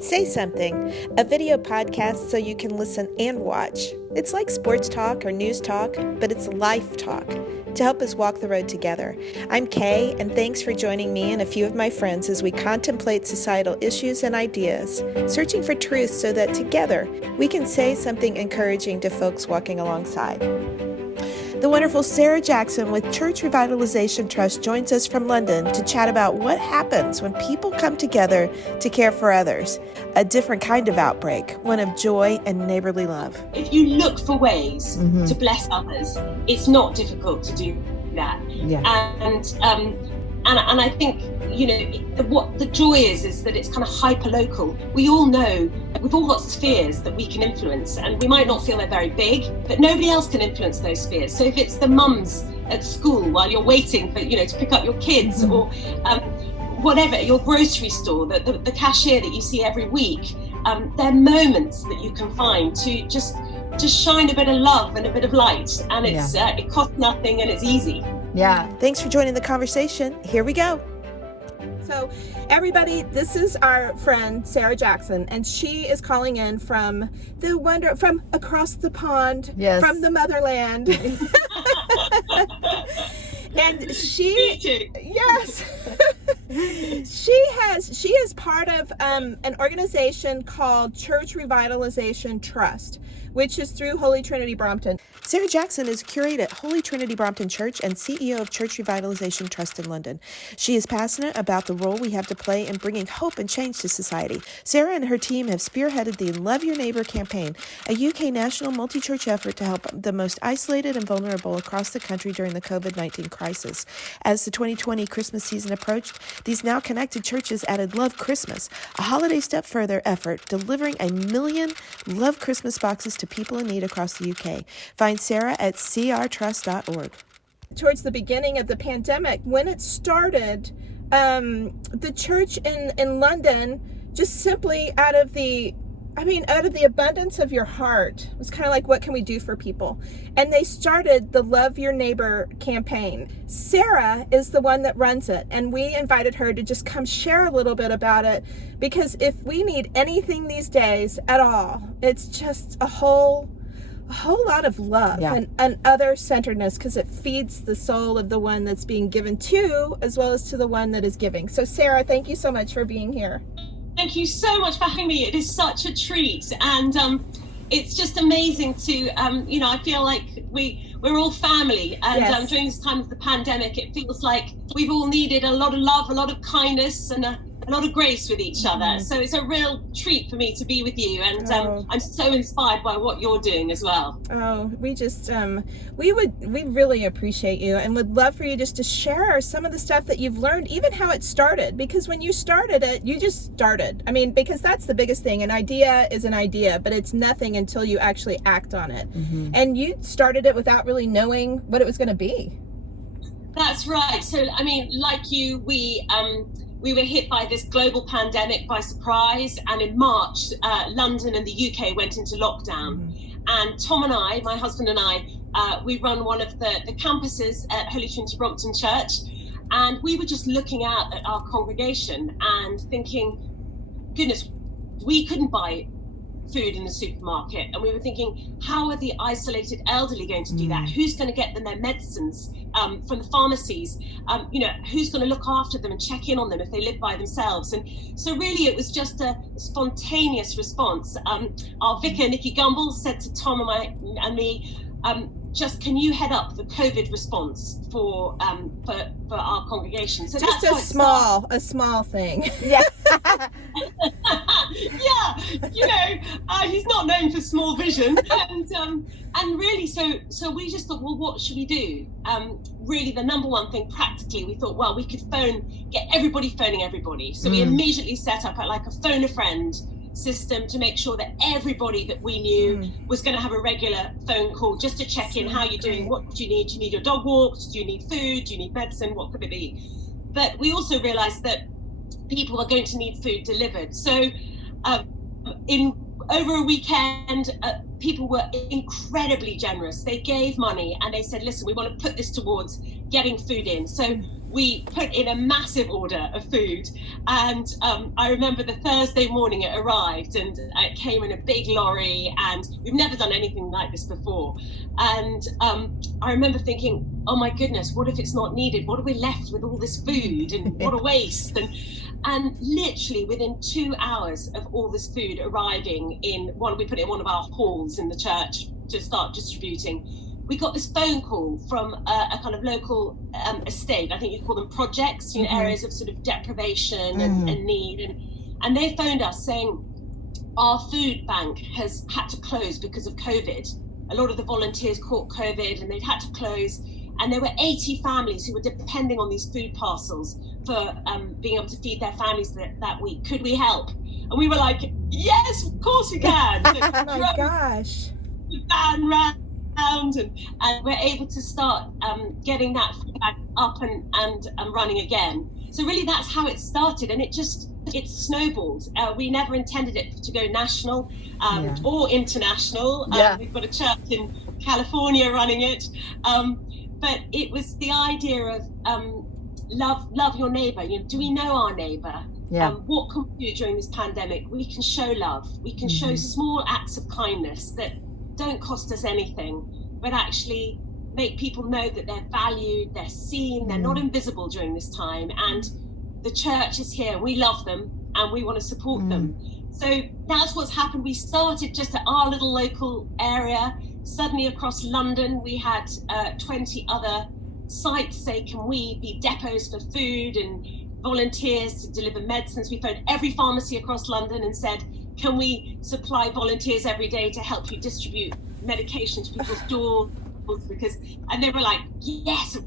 Say Something, a video podcast so you can listen and watch. It's like sports talk or news talk, but it's life talk to help us walk the road together. I'm Kay, and thanks for joining me and a few of my friends as we contemplate societal issues and ideas, searching for truth so that together we can say something encouraging to folks walking alongside. The wonderful Sarah Jackson with Church Revitalization Trust joins us from London to chat about what happens when people come together to care for others. A different kind of outbreak, one of joy and neighborly love. If you look for ways to bless others, it's not difficult to do that. Yeah. And I think, you know, what the joy is that it's kind of hyper-local. We all know we've all got spheres that we can influence, and we might not feel they're very big, but nobody else can influence those spheres. So if it's the mums at school while you're waiting for, to pick up your kids, or whatever, your grocery store, the cashier that you see every week, there are moments that you can find to just shine a bit of love and a bit of light, and it's it costs nothing and it's easy. Yeah. Thanks for joining the conversation. Here we go. So everybody, this is our friend Sarah Jackson, and she is calling in from from across the pond, from the motherland. And she is part of an organization called Church Revitalization Trust, which is through Holy Trinity Brompton. Sarah Jackson is curate at Holy Trinity Brompton Church and CEO of Church Revitalization Trust in London. She is passionate about the role we have to play in bringing hope and change to society. Sarah and her team have spearheaded the Love Your Neighbor campaign, a UK national multi-church effort to help the most isolated and vulnerable across the country during the COVID-19 crisis. As the 2020 Christmas season approached, these now connected churches added Love Christmas, a holiday step further effort delivering 1 million Love Christmas boxes to people in need across the UK. Find Sarah at crtrust.org. Towards the beginning of the pandemic, when it started, the church in London, just simply out of the abundance of your heart, was kind of like, what can we do for people? And they started the Love Your Neighbor campaign. Sarah is the one that runs it, and we invited her to just come share a little bit about it, because if we need anything these days at all, it's just a whole lot of love and other-centeredness, because it feeds the soul of the one that's being given to, as well as to the one that is giving. So Sarah, thank you so much for being here. Thank you so much for having me. It is such a treat, and it's just amazing to, I feel like we're all family, and during this time of the pandemic, it feels like we've all needed a lot of love, a lot of kindness, and a lot of grace with each other. So it's a real treat for me to be with you, and I'm so inspired by what you're doing as well. Oh, we just we really appreciate you, and would love for you just to share some of the stuff that you've learned, even how it started, because when you started it, you just started. I mean, because that's the biggest thing. An idea is an idea, but it's nothing until you actually act on it. And you started it without really knowing what it was going to be. That's right. So I mean, like you, we were hit by this global pandemic by surprise, and in March, London and the UK went into lockdown. And Tom and I, my husband and I, we run one of the campuses at Holy Trinity Brompton Church, and we were just looking out at our congregation and thinking, goodness, we couldn't buy food in the supermarket, and we were thinking, how are the isolated elderly going to do that? Who's going to get them their medicines from the pharmacies? Who's going to look after them and check in on them if they live by themselves? And so really it was just a spontaneous response. Our Vicar, Nicky Gumbel, said to Tom and me, just can you head up the COVID response for our congregation? So just that's a small thing. Yeah. He's not known for small vision, and really, so we just thought, well, what should we do? Really, the number one thing practically, we thought, well, we could get everybody phoning everybody. So we immediately set up a phone a friend system to make sure that everybody that we knew was going to have a regular phone call just to check in. How you're doing? What do you need? Do you need your dog walked? Do you need food? Do you need medicine? What could it be? But we also realized that people are going to need food delivered. So over a weekend, people were incredibly generous. They gave money and they said, listen, we want to put this towards getting food in. So we put in a massive order of food, and I remember the Thursday morning it arrived, and it came in a big lorry, and we've never done anything like this before. And I remember thinking, oh my goodness, what if it's not needed? What are we left with all this food, and what a waste? And literally within 2 hours of all this food arriving we put it in one of our halls in the church to start distributing, we got this phone call from a kind of local estate. I think you call them projects, areas of sort of deprivation and need. And they phoned us saying, our food bank has had to close because of COVID. A lot of the volunteers caught COVID and they'd had to close. And there were 80 families who were depending on these food parcels for being able to feed their families that week. Could we help? And we were like, yes, of course we can. So oh my gosh. The van ran and we're able to start getting that feedback up and running again. So really that's how it started, and it snowballed. We never intended it to go national or international. We've got a church in California running it, but it was the idea of love your neighbor. Do we know our neighbor? What can we do during this pandemic? We can show love. We can show small acts of kindness that don't cost us anything, but actually make people know that they're valued, they're seen, they're not invisible during this time. And the church is here, we love them, and we want to support them. So that's what's happened. We started just at our little local area. Suddenly across London, we had 20 other sites say, can we be depots for food and volunteers to deliver medicines? We phoned every pharmacy across London and said, can we supply volunteers every day to help you distribute medication to people's doors? And they were like, yes, of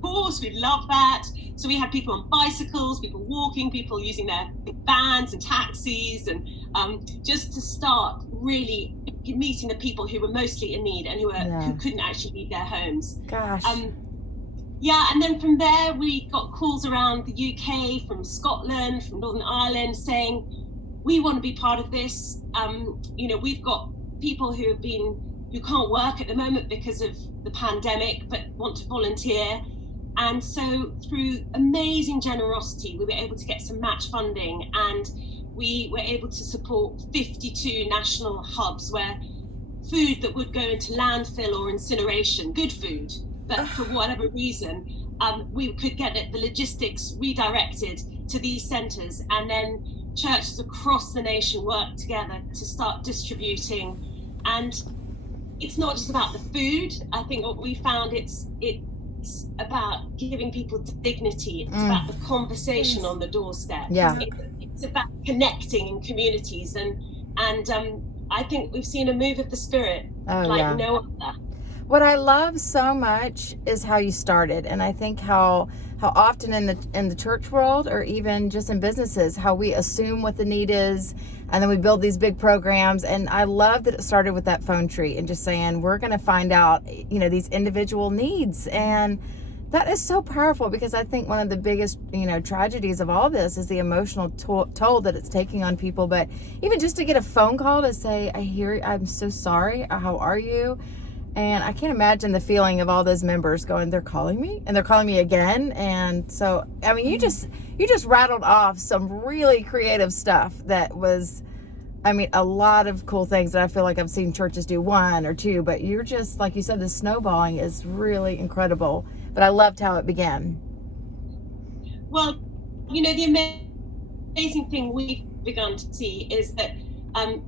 course, we'd love that. So we had people on bicycles, people walking, people using their vans and taxis, and just to start really meeting the people who were mostly in need and who couldn't actually leave their homes. Gosh. And then from there we got calls around the UK, from Scotland, from Northern Ireland, saying, we want to be part of this. We've got people who can't work at the moment because of the pandemic, but want to volunteer. And so through amazing generosity, we were able to get some match funding, and we were able to support 52 national hubs where food that would go into landfill or incineration, good food, but for whatever reason, we could get the logistics redirected to these centres, and then churches across the nation work together to start distributing. And it's not just about the food. I think what we found, it's about giving people dignity. It's about the conversation on the doorstep. It's about connecting in communities, and I think we've seen a move of the Spirit no other. What I love so much is how you started, and I think how often in the church world, or even just in businesses, how we assume what the need is, and then we build these big programs. And I love that it started with that phone tree and just saying, we're going to find out, these individual needs. And that is so powerful, because I think one of the biggest, tragedies of all this is the emotional toll that it's taking on people. But even just to get a phone call to say, I'm so sorry, how are you? And I can't imagine the feeling of all those members going, they're calling me, and they're calling me again. And so, you just rattled off some really creative stuff that was, a lot of cool things that I feel like I've seen churches do one or two, but you're just, like you said, the snowballing is really incredible. But I loved how it began. Well, the amazing thing we've begun to see is that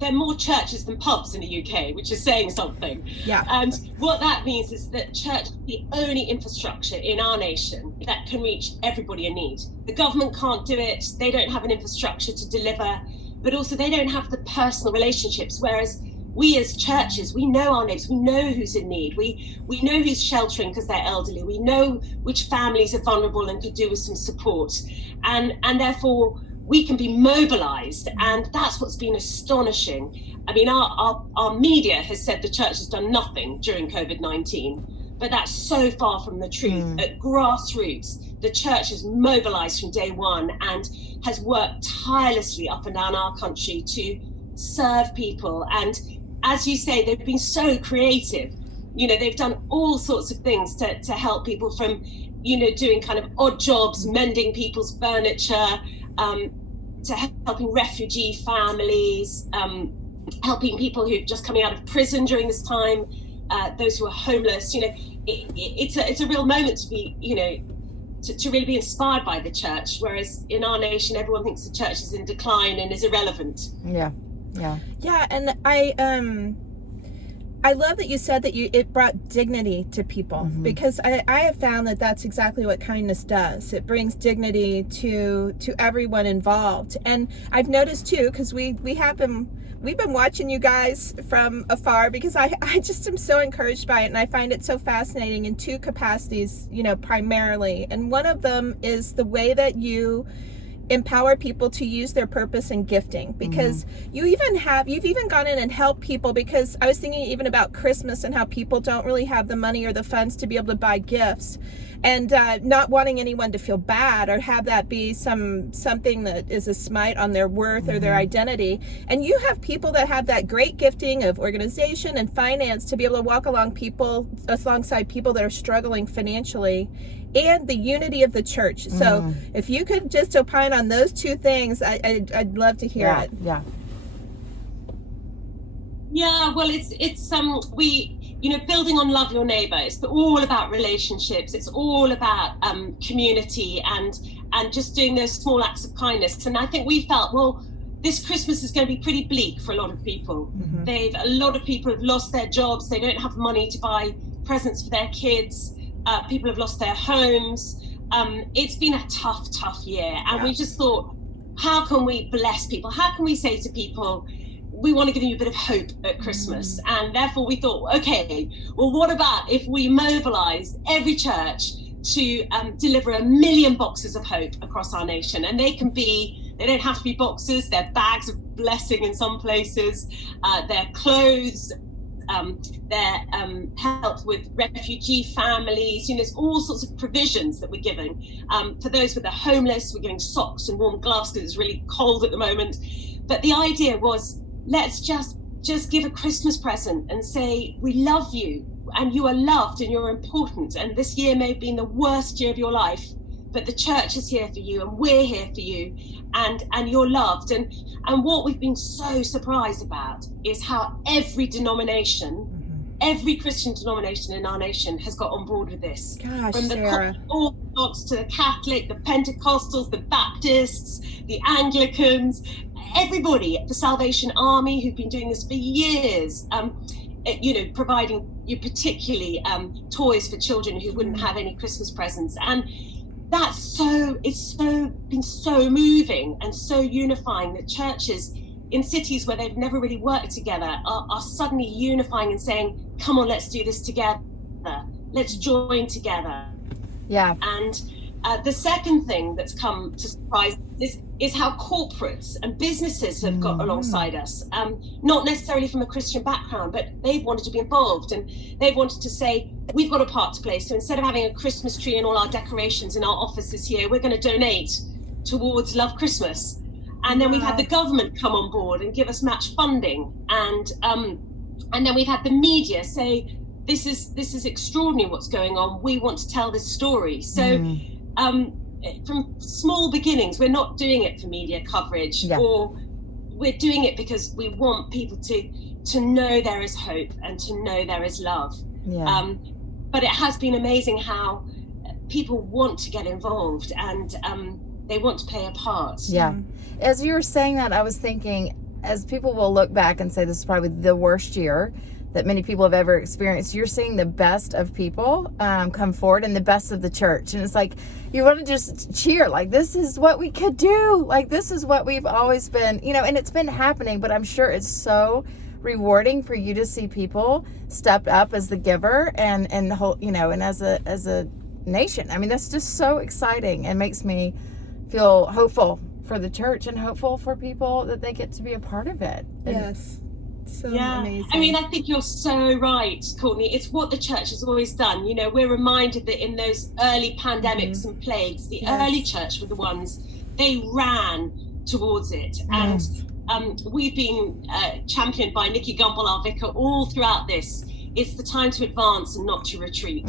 there are more churches than pubs in the UK, which is saying something. Yeah. And what that means is that church is the only infrastructure in our nation that can reach everybody in need. The government can't do it. They don't have an infrastructure to deliver, but also they don't have the personal relationships. Whereas we as churches, we know our neighbours, we know who's in need. We know who's sheltering because they're elderly. We know which families are vulnerable and could do with some support. And therefore, we can be mobilized, and that's what's been astonishing. Our media has said the church has done nothing during COVID-19, but that's so far from the truth. At grassroots, the church has mobilized from day one and has worked tirelessly up and down our country to serve people. And as you say, they've been so creative. They've done all sorts of things to help people, from doing kind of odd jobs, mending people's furniture, to helping refugee families, helping people who've just coming out of prison during this time, those who are homeless. It's a real moment to be, to really be inspired by the church, whereas in our nation everyone thinks the church is in decline and is irrelevant. Yeah, and I love that you said that it brought dignity to people, because I have found that that's exactly what kindness does. It brings dignity to everyone involved. And I've noticed too, because we've been watching you guys from afar, because I just am so encouraged by it, and I find it so fascinating in two capacities, primarily. And one of them is the way that you empower people to use their purpose and gifting, because you've even gone in and helped people, because I was thinking even about Christmas and how people don't really have the money or the funds to be able to buy gifts, and not wanting anyone to feel bad or have that be something that is a smite on their worth or their identity. And you have people that have that great gifting of organization and finance to be able to walk alongside people that are struggling financially, and the unity of the church. So if you could just opine on those two things, I'd love to hear it. Yeah, well, it's building on love your neighbor. It's all about relationships. It's all about community and just doing those small acts of kindness. And I think we felt, well, this Christmas is going to be pretty bleak for a lot of people. A lot of people have lost their jobs. They don't have money to buy presents for their kids. People have lost their homes. It's been a tough year. And we just thought, how can we bless people? How can we say to people, we want to give you a bit of hope at Christmas? And therefore we thought, okay, well, what about if we mobilise every church to deliver 1 million boxes of hope across our nation? And they don't have to be boxes, they're bags of blessing in some places, they're clothes, their help with refugee families. There's all sorts of provisions that we're giving. For those with the homeless, we're giving socks and warm gloves because it's really cold at the moment. But the idea was, let's just give a Christmas present and say, we love you and you are loved and you're important. And this year may have been the worst year of your life, but the church is here for you and we're here for you, and you're loved. And what we've been so surprised about is how every Christian denomination in our nation has got on board with this. Gosh, from the Sarah. Orthodox to the Catholic, the Pentecostals, the Baptists, the Anglicans, everybody, the Salvation Army, who've been doing this for years, providing you particularly toys for children who wouldn't have any Christmas presents. And it's been so moving and so unifying that churches in cities where they've never really worked together are suddenly unifying and saying, come on, let's do this together. Let's join together. Yeah. And the second thing that's come to surprise is how corporates and businesses have got alongside us, not necessarily from a Christian background, but they've wanted to be involved and they've wanted to say, we've got a part to play. So instead of having a Christmas tree and all our decorations in our office this year, we're going to donate towards Love Christmas. And then we've had the government come on board and give us match funding. And then we've had the media say, this is extraordinary what's going on. We want to tell this story. So from small beginnings, we're not doing it for media coverage, or we're doing it because we want people to know there is hope and to know there is love. But it has been amazing how people want to get involved and they want to play a part. As you were saying that, I was thinking, as people will look back and say this is probably the worst year that many people have ever experienced, you're seeing the best of people come forward and the best of the church. And it's like, you want to just cheer, like, this is what we could do. Like, this is what we've always been, and it's been happening, but I'm sure it's so rewarding for you to see people step up as the giver and as a nation. I mean, that's just so exciting and makes me feel hopeful for the church and hopeful for people that they get to be a part of it. Yes. So amazing. I mean, I think you're so right, Courtney. It's what the church has always done. We're reminded that in those early pandemics and plagues, the early church were the ones, they ran towards it. And we've been championed by Nicky, Gumbel, our Vicar, all throughout this. It's the time to advance and not to retreat.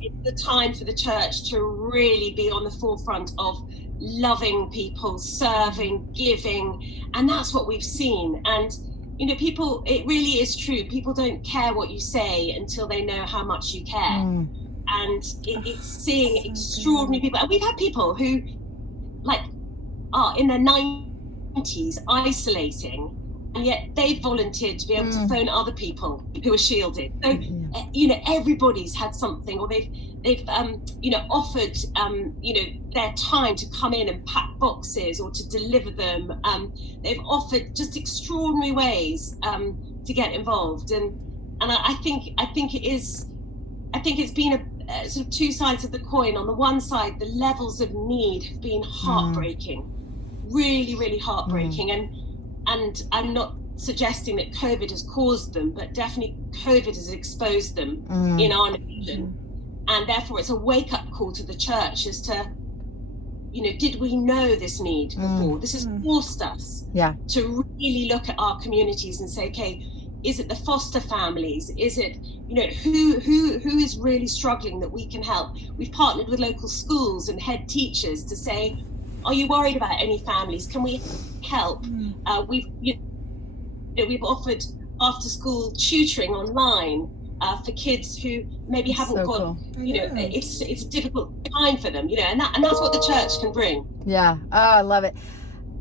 it's the time for the church to really be on the forefront of loving people, serving, giving, and that's what we've seen. And people, it really is true, people don't care what you say until they know how much you care. And it's seeing extraordinary people, and we've had people who are in their 90s isolating, and yet they've volunteered to be able to phone other people who are shielded. So everybody's had something, or they've offered their time to come in and pack boxes or to deliver them. They've offered just extraordinary ways to get involved, and I think it's been a sort of two sides of the coin. On the one side, the levels of need have been heartbreaking, really, really heartbreaking, and I'm not suggesting that COVID has caused them, but definitely COVID has exposed them in our nation. And therefore it's a wake-up call to the church as to, did we know this need before? This has forced us to really look at our communities and say, okay, is it the foster families? Is it, who is really struggling that we can help? We've partnered with local schools and head teachers to say, are you worried about any families? Can we help? We've offered after-school tutoring online for kids who maybe haven't got, cool. It's a difficult time for them, and that's what the church can bring. Yeah, oh, I love it.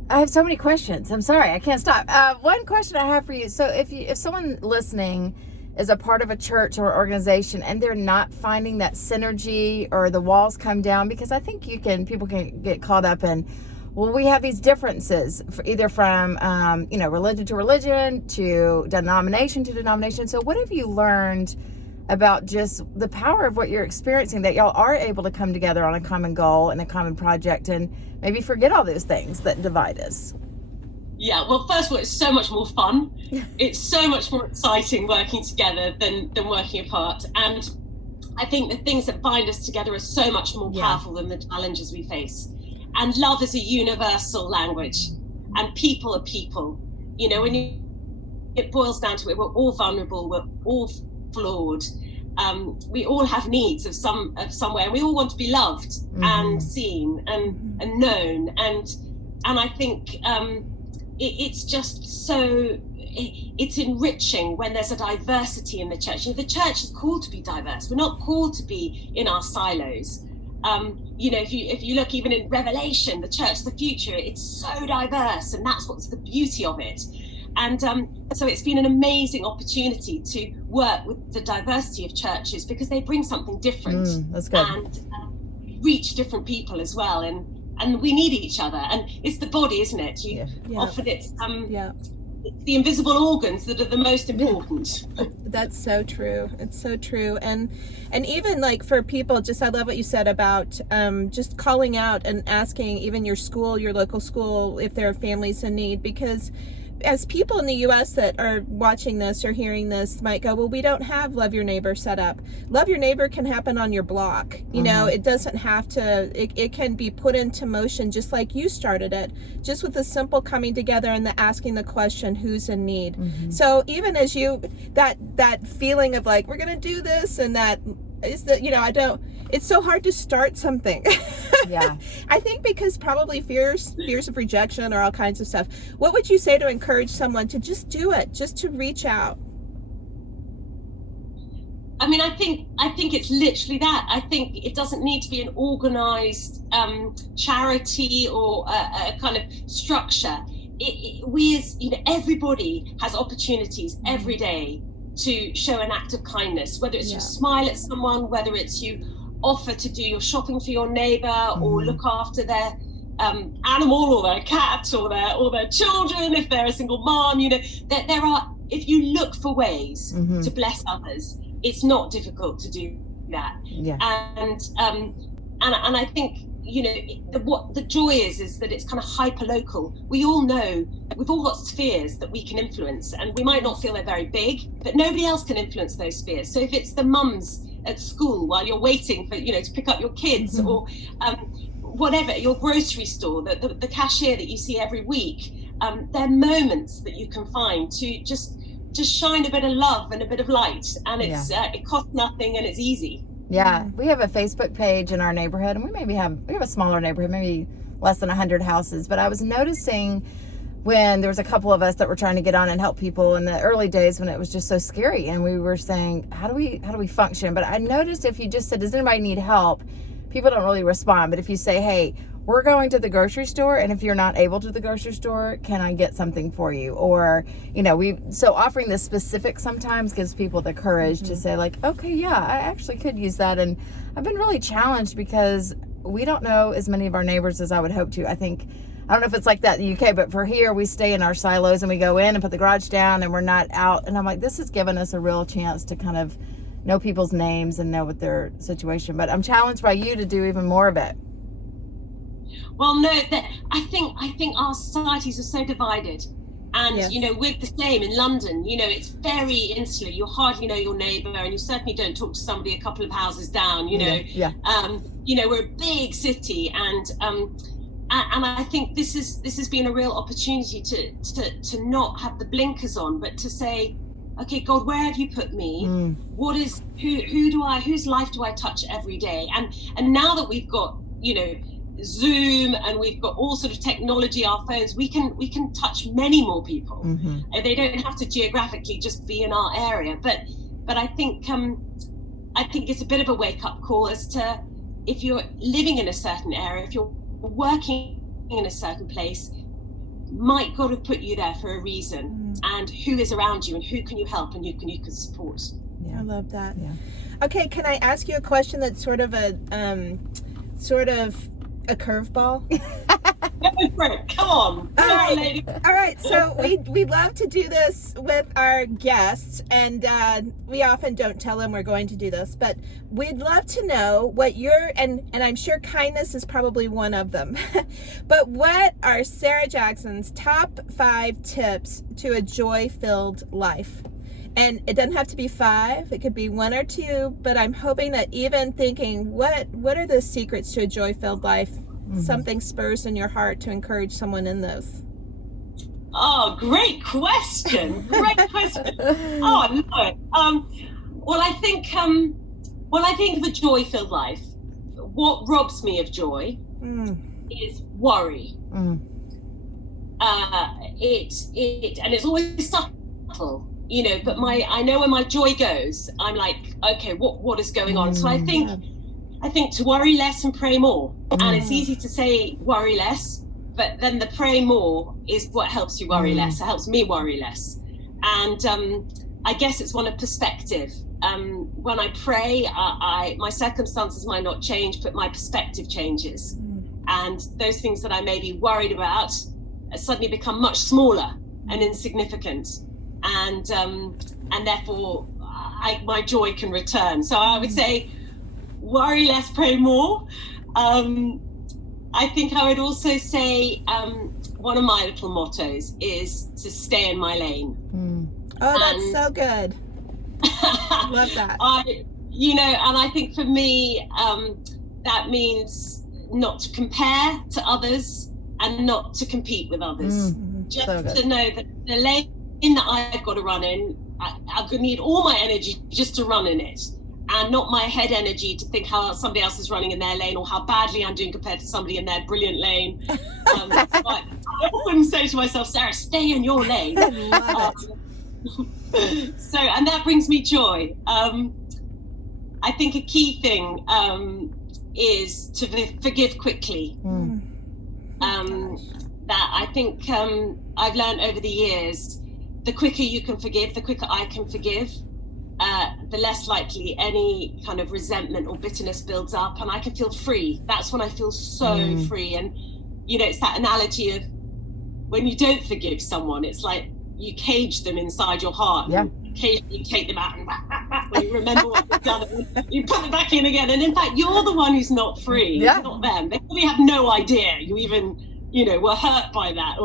I have so many questions. I'm sorry, I can't stop. One question I have for you. So if someone listening is a part of a church or organization and they're not finding that synergy, or the walls come down, because I think people can get caught up in, well, we have these differences either from, religion to religion, to denomination to denomination. So what have you learned about just the power of what you're experiencing, that y'all are able to come together on a common goal and a common project, and maybe forget all those things that divide us? Yeah, well, first of all, it's so much more fun. It's so much more exciting working together than working apart. And I think the things that bind us together are so much more powerful than the challenges we face. And love is a universal language, and people are people. It boils down to it, we're all vulnerable, we're all flawed. We all have needs of somewhere. We all want to be loved and seen and known. And I think it's just so, it's enriching when there's a diversity in the church. The church is called to be diverse. We're not called to be in our silos. If you look even in Revelation, the church of the future, it's so diverse, and that's what's the beauty of it. And so it's been an amazing opportunity to work with the diversity of churches, because they bring something different. That's good. And reach different people as well. And we need each other. And it's the body, isn't it? Often it's the invisible organs that are the most important. That's so true. It's so true. And even for people, I love what you said about just calling out and asking even your local school, if there are families in need, because as people in the U.S. that are watching this or hearing this might go, well, we don't have Love Your Neighbor set up. Love Your Neighbor can happen on your block. It doesn't have to, it can be put into motion just like you started it, just with the simple coming together and the asking the question, who's in need? So even as that feeling of we're going to do this, and that is that, it's so hard to start something. Yeah. I think because probably fears of rejection or all kinds of stuff. What would you say to encourage someone to just do it, just to reach out? I mean, I think it's literally that. I think it doesn't need to be an organized charity or a kind of structure. Everybody has opportunities every day to show an act of kindness, whether it's you smile at someone, whether it's you offer to do your shopping for your neighbor, or look after their animal or their cat or their children, if they're a single mom. There are, if you look for ways to bless others, it's not difficult to do that. And I think what the joy is that it's kind of hyper local. We all know we've all got spheres that we can influence, and we might not feel they're very big, but nobody else can influence those spheres. So if it's the mums at school while you're waiting for to pick up your kids, or whatever, your grocery store, the cashier that you see every week, there are moments that you can find to just shine a bit of love and a bit of light, and it's it costs nothing and it's easy. Yeah, we have a Facebook page in our neighborhood, and we have a smaller neighborhood, maybe less than 100 houses. But I was noticing when there was a couple of us that were trying to get on and help people in the early days when it was just so scary, and we were saying, how do we function? But I noticed if you just said, does anybody need help? People don't really respond. But if you say, hey, we're going to the grocery store, and if you're not able to the grocery store, can I get something for you? Or, so offering the specifics sometimes gives people the courage to say, like, okay, yeah, I actually could use that. And I've been really challenged because we don't know as many of our neighbors as I would hope to. I don't know if it's like that in the UK, but for here, we stay in our silos and we go in and put the garage down and we're not out. And I'm like, this has given us a real chance to kind of know people's names and know what their situation. But I'm challenged by you to do even more of it. Well, no, I think our societies are so divided. And, Yes. we're the same in London. It's very insular. You hardly know your neighbour, and you certainly don't talk to somebody a couple of houses down, Yeah. We're a big city, and I think this has been a real opportunity to not have the blinkers on, but to say, okay, God, where have you put me? What is whose life do I touch every day? And now that we've got Zoom and we've got all sort of technology, our phones, we can touch many more people. They don't have to geographically just be in our area, but I think it's a bit of a wake-up call as to, if you're living in a certain area, if you're working in a certain place, might God have put you there for a reason, and who is around you, and who can you help, and who can you support. I love that. Yeah. Okay, can I ask you a question that's sort of a curveball? Go for it. Come on. Come on, lady. All right, so we love to do this with our guests, and we often don't tell them we're going to do this, but we'd love to know what and I'm sure kindness is probably one of them, but what are Sarah Jackson's top 5 tips to a joy-filled life? And it doesn't have to be 5, it could be 1 or 2, but I'm hoping that even thinking, what are the secrets to a joy-filled life? Something spurs in your heart to encourage someone in those. Oh, great question. Great question. Oh, I love it. Well, I think when I think of a joy-filled life, what robs me of joy is worry. And it's always subtle, but I know when my joy goes, I'm like, okay, what is going on? So I think to worry less and pray more. And it's easy to say worry less, but then the pray more is what helps you worry less. It helps me worry less. And I guess it's one of perspective. When I pray, my circumstances might not change, but my perspective changes. And those things that I may be worried about suddenly become much smaller and insignificant. And therefore my joy can return. So I would say, worry less, pray more. I think I would also say one of my little mottos is to stay in my lane. Oh, that's so good. Love that. And I think for me, that means not to compare to others and not to compete with others. Just to know that the lane that I've got to run in, I'm going to need all my energy just to run in it, and not my head energy to think how somebody else is running in their lane or how badly I'm doing compared to somebody in their brilliant lane. So I often say to myself, Sarah, stay in your lane. I love it. So, and that brings me joy. I think a key thing is to forgive quickly. That I think I've learned over the years, the quicker you can forgive, the quicker I can forgive, the less likely any kind of resentment or bitterness builds up, and I can feel free. That's when I feel so free. And it's that analogy of when you don't forgive someone, it's like you cage them inside your heart. Yeah. Occasionally you take them out and when you remember what you've done, and you put them back in again. And in fact, you're the one who's not free, not them. They probably have no idea you even were hurt by that.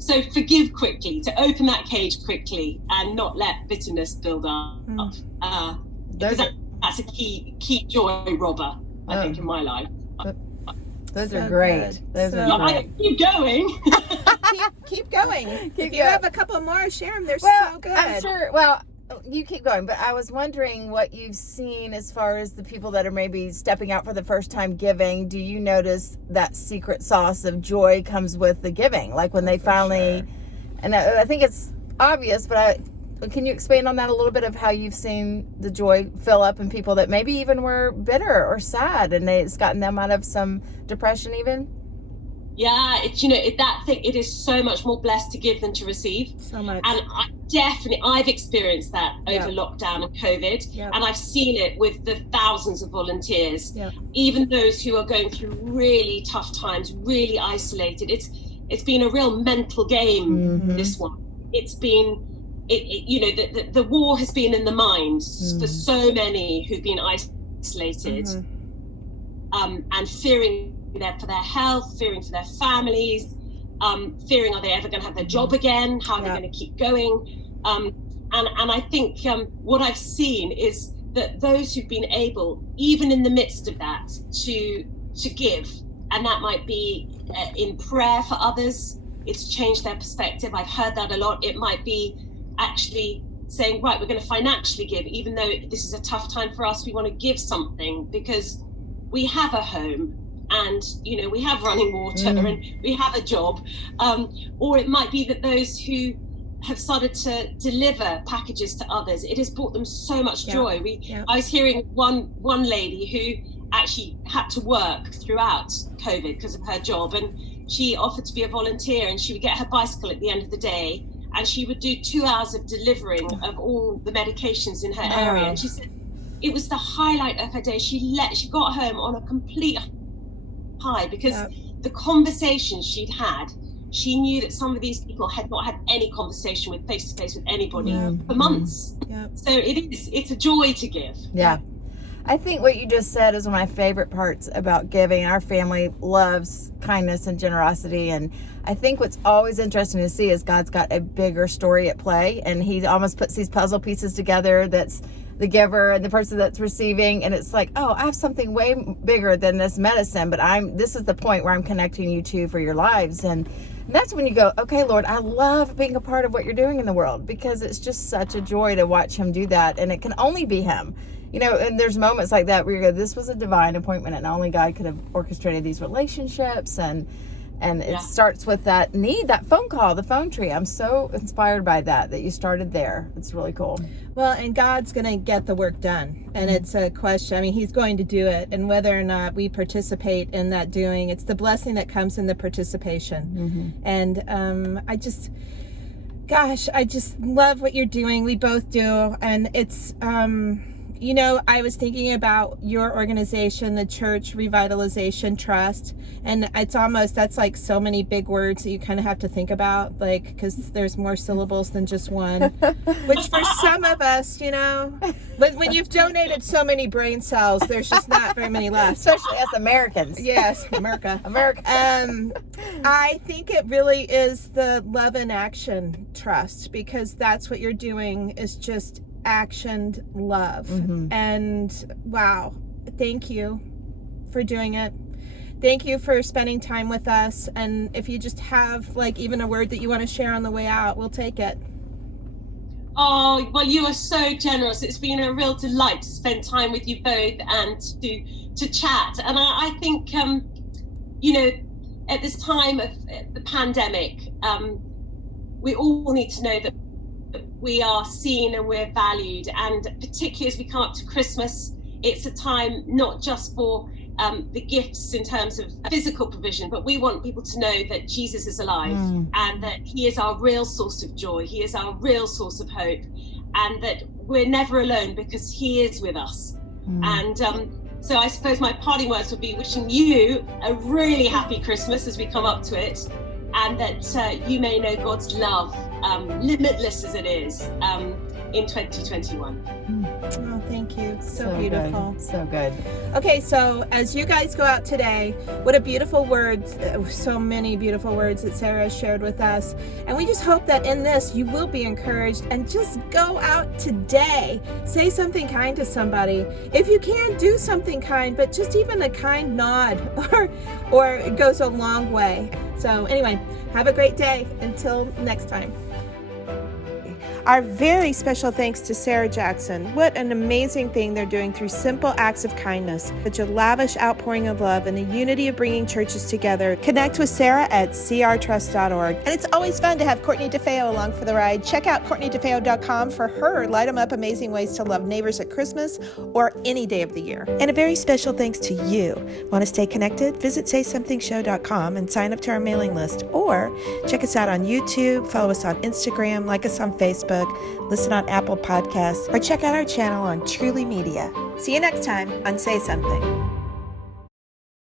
So forgive quickly, to open that cage quickly and not let bitterness build up. Because that's a key joy robber, I think, in my life. Those So are great. good. Those So are I great. keep going. keep going. If you going. have a couple more, share them. They're Well, so good. I'm sure. Well, You keep going, but I was wondering what you've seen as far as the people that are maybe stepping out for the first time giving. Do you notice that secret sauce of joy comes with the giving? Like when they finally, sure. And I think it's obvious, but can you expand on that a little bit of how you've seen the joy fill up in people that maybe even were bitter or sad and it's gotten them out of some depression even? Yeah, it is so much more blessed to give than to receive. So much. And I've experienced that over lockdown and COVID. Yep. And I've seen it with the thousands of volunteers, yep. even those who are going through really tough times, really isolated. It's been a real mental game, mm-hmm. this one. It's been, the war has been in the mind for so many who've been isolated, and fearing for their health, fearing for their families, fearing are they ever going to have their job again, how are they going to keep going, and I think what I've seen is that those who've been able, even in the midst of that, to give, and that might be in prayer for others, it's changed their perspective. I've heard that a lot. It might be actually saying, right, we're going to financially give, even though this is a tough time for us, we want to give something because we have a home, and we have running water, and we have a job, or it might be that those who have started to deliver packages to others, it has brought them so much joy. I was hearing one lady who actually had to work throughout COVID because of her job, and she offered to be a volunteer, and she would get her bicycle at the end of the day, and she would do 2 hours of delivering of all the medications in her area, and she said it was the highlight of her day. She got home on a complete high because the conversations she'd had, she knew that some of these people had not had any conversation with face-to-face with anybody for months. So it's a joy to give. I think what you just said is one of my favorite parts about giving. Our family loves kindness and generosity, and I think what's always interesting to see is God's got a bigger story at play, and he almost puts these puzzle pieces together that's the giver and the person that's receiving, and it's like, oh, I have something way bigger than this medicine, but this is the point where I'm connecting you to for your lives. And that's when you go, okay, Lord, I love being a part of what you're doing in the world, because it's just such a joy to watch him do that, and it can only be him. And there's moments like that where you go, this was a divine appointment, and only God could have orchestrated these relationships, and it starts with that need, that phone call, the phone tree. I'm so inspired by that you started there. It's really cool. Well, and God's going to get the work done. And it's a question. I mean, he's going to do it. And whether or not we participate in that doing, it's the blessing that comes in the participation. And I just love what you're doing. We both do. And it's... I was thinking about your organization, the Church Revitalization Trust, and that's like so many big words that you kind of have to think about, like, because there's more syllables than just one, which for some of us, when you've donated so many brain cells, there's just not very many left. Especially as Americans. Yes, America. I think it really is the Love in Action Trust, because that's what you're doing, is just actioned love. And wow, thank you for doing it. Thank you for spending time with us. And if you just have like even a word that you want to share on the way out, we'll take it. Oh, well, you are so generous. It's been a real delight to spend time with you both and to chat. And I think at this time of the pandemic, we all need to know that we are seen and we're valued, and particularly as we come up to Christmas, it's a time not just for the gifts in terms of physical provision, but we want people to know that Jesus is alive, and that he is our real source of joy, he is our real source of hope, and that we're never alone because he is with us. And so I suppose my parting words would be wishing you a really happy Christmas as we come up to it, and that you may know God's love, limitless as it is, in 2021. Oh, thank you. So beautiful. Good. So good. Okay, so as you guys go out today, what a beautiful words, so many beautiful words that Sarah shared with us. And we just hope that in this you will be encouraged, and just go out today. Say something kind to somebody. If you can't do something kind, but just even a kind nod or it goes a long way. So anyway, have a great day. Until next time. Our very special thanks to Sarah Jackson. What an amazing thing they're doing through simple acts of kindness. Such a lavish outpouring of love and the unity of bringing churches together. Connect with Sarah at crtrust.org. And it's always fun to have Courtney DeFeo along for the ride. Check out CourtneyDeFeo.com for her light 'em up amazing ways to love neighbors at Christmas or any day of the year. And a very special thanks to you. Want to stay connected? Visit SaySomethingShow.com and sign up to our mailing list, or check us out on YouTube, follow us on Instagram, like us on Facebook, listen on Apple Podcasts, or check out our channel on Truly Media. See you next time on Say Something.